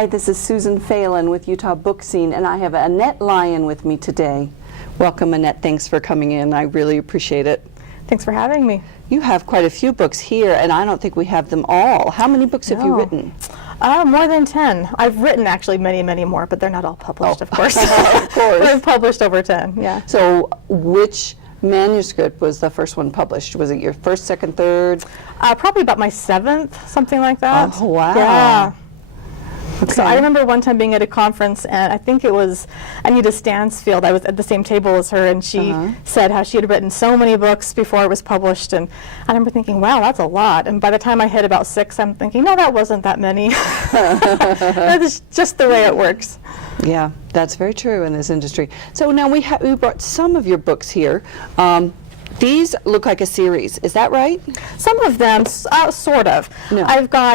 Hi, this is Susan Phelan with Utah Book Scene, and I have Annette Lyon with me today. Welcome, Annette. Thanks for coming in. I really appreciate it. Thanks for having me. You have quite a few books here, and I don't think we have them all. How many books have you written? More than 10. I've written actually many, many more, but they're not all published, of course. Of course. I've published over 10, yeah. So which manuscript was the first one published? Was it your first, second, third? Probably about my 7th, something like that. Oh, wow. Yeah. Okay. So I remember one time being at a conference, and I think it was Anita Stansfield. I was at the same table as her, and she said how she had written so many books before it was published. And I remember thinking, wow, that's a lot. And by the time I hit about 6, I'm thinking, no, that wasn't that many. That's just the way it works. Yeah, that's very true in this industry. So now we brought some of your books here. These look like a series. Is that right? Some of them, sort of. No.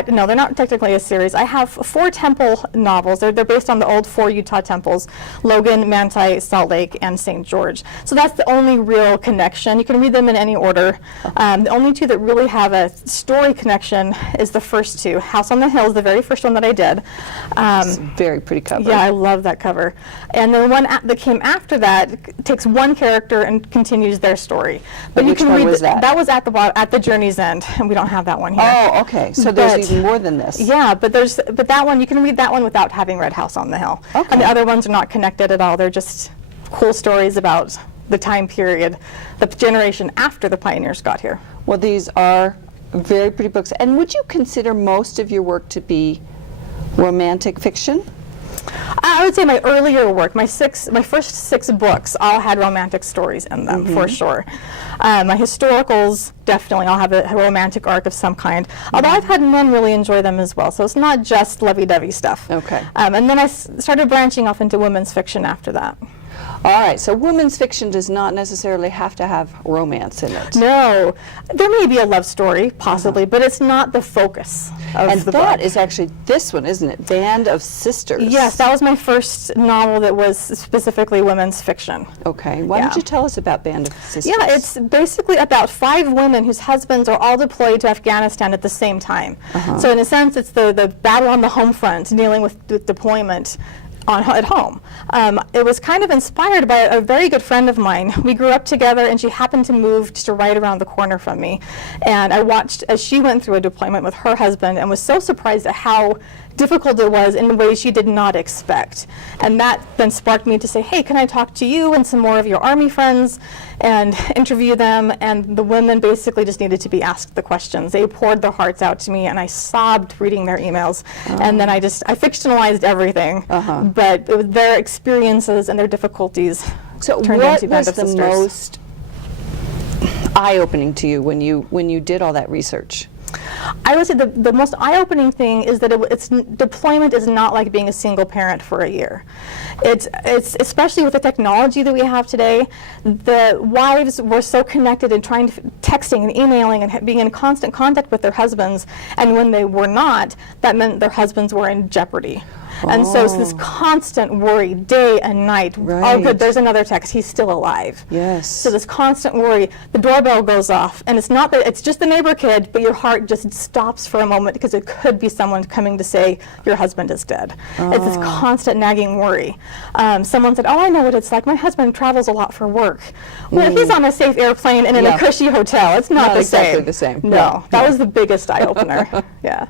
No, they're not technically a series. I have 4 temple novels. They're based on the old 4 Utah temples, Logan, Manti, Salt Lake, and St. George. So that's the only real connection. You can read them in any order. The only 2 that really have a story connection is the first 2. House on the Hill is the very first one that I did. It's a very pretty cover. Yeah, I love that cover. And the one that came after that takes one character and continues their story. But which you can one read was that? That was at the Journey's End, and we don't have that one here. Oh, okay. So there's even more than this. Yeah, but that one, you can read that one without having read House on the Hill. Okay. And the other ones are not connected at all. They're just cool stories about the time period, the generation after the pioneers got here. Well, these are very pretty books. And would you consider most of your work to be romantic fiction? I would say my earlier work, my first 6 books, all had romantic stories in them, for sure. My historicals definitely all have a romantic arc of some kind, although I've had men really enjoy them as well, so it's not just lovey-dovey stuff. Okay. And then I started branching off into women's fiction after that. All right, so women's fiction does not necessarily have to have romance in it. No, there may be a love story, possibly, but it's not the focus of And the that book. is actually this one, isn't it? Band of Sisters. Yes, that was my first novel that was specifically women's fiction. Okay, why don't you tell us about Band of Sisters? Yeah, it's basically about 5 women whose husbands are all deployed to Afghanistan at the same time. So in a sense, it's the battle on the home front, dealing with deployment at home. It was kind of inspired by a very good friend of mine. We grew up together, and she happened to move just right around the corner from me. And I watched as she went through a deployment with her husband and was so surprised at how difficult it was in ways she did not expect. And that then sparked me to say, hey, can I talk to you and some more of your Army friends and interview them? And the women basically just needed to be asked the questions. They poured their hearts out to me, and I sobbed reading their emails. And then I fictionalized everything. But it was their experiences and their difficulties turned into Band of Sisters. So what was the most eye-opening to you when you did all that research? I would say the most eye-opening thing is that deployment is not like being a single parent for a year. It's especially with the technology that we have today, the wives were so connected and texting and emailing and being in constant contact with their husbands, and when they were not, that meant their husbands were in jeopardy. And so it's this constant worry, day and night. Right. Oh, good, there's another text. He's still alive. Yes. So this constant worry. The doorbell goes off, and it's not that it's just the neighbor kid, but your heart just stops for a moment because it could be someone coming to say your husband is dead. It's this constant nagging worry. Someone said, "Oh, I know what it's like. My husband travels a lot for work." Well, he's on a safe airplane and in a cushy hotel. It's not the exactly the same. No, that was the biggest eye opener. Yeah.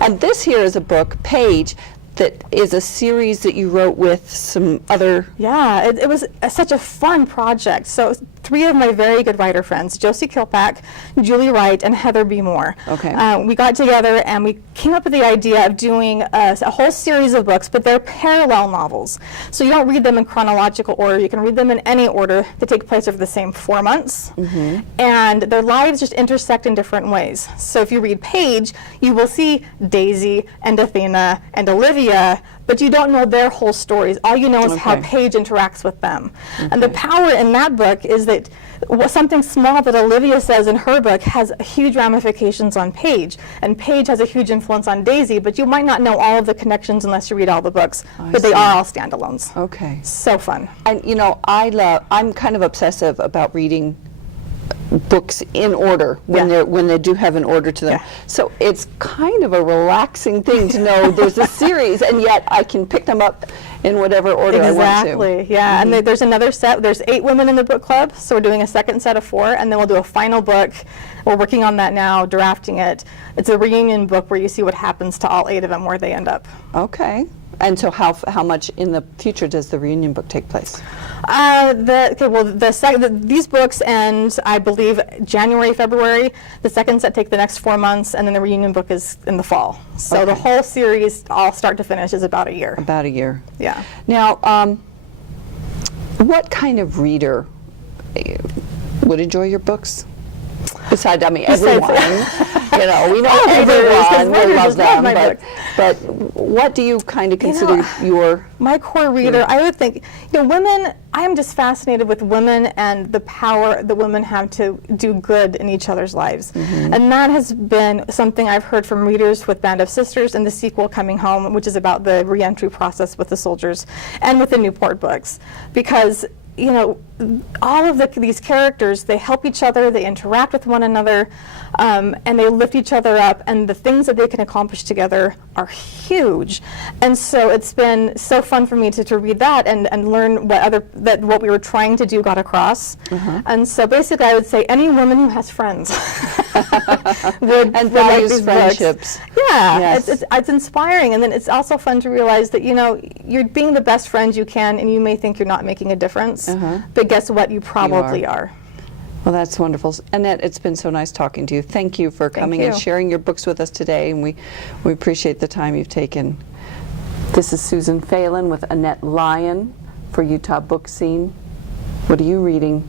And this here is a book, Page, that is a series that you wrote with some other... Yeah, it was such a fun project. So 3 of my very good writer friends, Josie Kilpack, Julie Wright, and Heather B. Moore. Okay. We got together and we came up with the idea of doing a whole series of books, but they're parallel novels. So you don't read them in chronological order. You can read them in any order. They take place over the same 4 months. And their lives just intersect in different ways. So if you read Page, you will see Daisy and Athena and Olivia, but you don't know their whole stories. All you know is how Paige interacts with them. And the power in that book is that something small that Olivia says in her book has huge ramifications on Paige, and Paige has a huge influence on Daisy, but you might not know all of the connections unless you read all the books, but they are all standalones. Okay. So fun. And you know, I'm kind of obsessive about reading books in order when they do have an order to them. Yeah. So it's kind of a relaxing thing to know there's a series, and yet I can pick them up in whatever order I want to. Exactly, yeah. And there's another set. There's 8 women in the book club, so we're doing a second set of 4, and then we'll do a final book. We're working on that now, drafting it. It's a reunion book where you see what happens to all 8 of them, where they end up. Okay. And so how much in the future does the reunion book take place? These books end, I believe, January, February. The second set take the next 4 months, and then the reunion book is in the fall. So the whole series, all start to finish, is about a year. About a year. Yeah. Now, what kind of reader would enjoy your books? Besides, I mean, everyone. You know, we know everyone. We love them. But what do you kind of consider your... My core reader, I would think, women, I am just fascinated with women and the power that women have to do good in each other's lives. And that has been something I've heard from readers with Band of Sisters and the sequel Coming Home, which is about the reentry process with the soldiers, and with the Newport books. Because all of these characters, they help each other, they interact with one another, and they lift each other up, and the things that they can accomplish together are huge. And so it's been so fun for me to read that and learn what we were trying to do got across. And so basically I would say any woman who has friends would values like these friendships. Books. Yeah, Yes. it's inspiring, and then it's also fun to realize that you're being the best friend you can, and you may think you're not making a difference, but guess what? You probably are. Well, that's wonderful. Annette, it's been so nice talking to you. Thank you for coming and sharing your books with us today, and we appreciate the time you've taken. This is Susan Phelan with Annette Lyon for Utah Book Scene. What are you reading?